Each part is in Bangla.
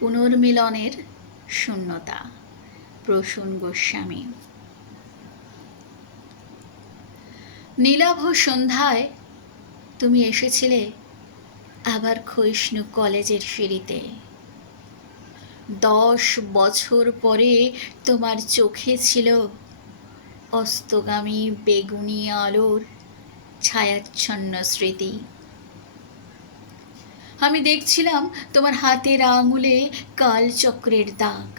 পুনর্মিলনের শূন্যতা। প্রসূন গোস্বামী। নীলাভ সন্ধ্যায় তুমি এসেছিলে আবার ক্ষয়িষ্ণু কলেজের সিঁড়িতে। 10 বছর পরে তোমার চোখে ছিল অস্তগামী বেগুনি আলোর ছায়াচ্ছন্ন স্মৃতি। আমি দেখছিলাম তোমার হাতের আঙুলে কালচক্রের দাগ,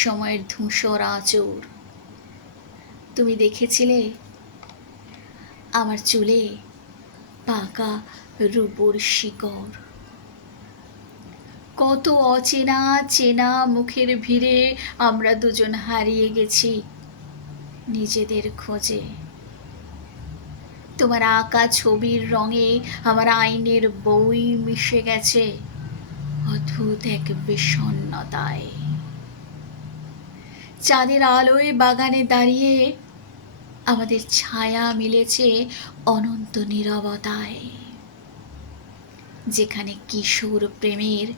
সময়ের ধূসর আঁচড়। তুমি দেখেছিলে আমার চুলে পাকা রূপোর শিকড়। কত অচেনা চেনা মুখের ভিড়ে আমরা দুজন হারিয়ে গেছি নিজেদের খোঁজে। তোমার আঁকা ছবির রঙে আমার আইনের বই মিশে গেছে অদ্ভুত এক বিষণ্ণতায়। চাঁদের আলোয় বাগানে দাঁড়িয়ে আমাদের ছায়া মিলেছে অনন্ত নীরবতায়, যেখানে কিশোর প্রেমের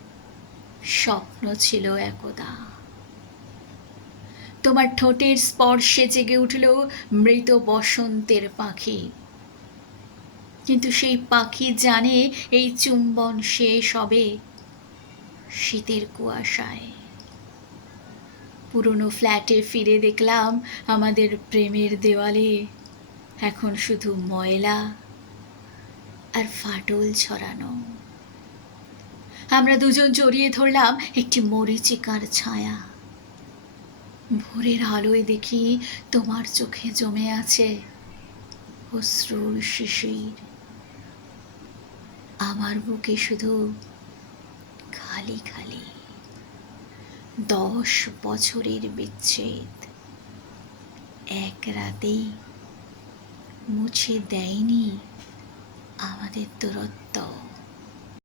স্বপ্ন ছিল একদা। তোমার ঠোঁটের স্পর্শে জেগে উঠল মৃত বসন্তের পাখি, কিন্তু সেই পাখি জানে এই চুম্বন শেষ হবে শীতের কুয়াশায়। পুরনো ফ্ল্যাটে ফিরে দেখলাম আমাদের প্রেমের দেওয়ালে এখন শুধু ময়লা আর ফাটল ছড়ানো। আমরা দুজন জড়িয়ে ধরলাম একটি মরীচিকার ছায়া। ভোরের আলোয় দেখি তোমার চোখে জমে আছে অশ্রুর শিশির। আমার বুকে শুধু খালি খালি 10 বছরের বিচ্ছেদ এক রাতেই মুছে দেয়নি আমাদের দূরত্ব।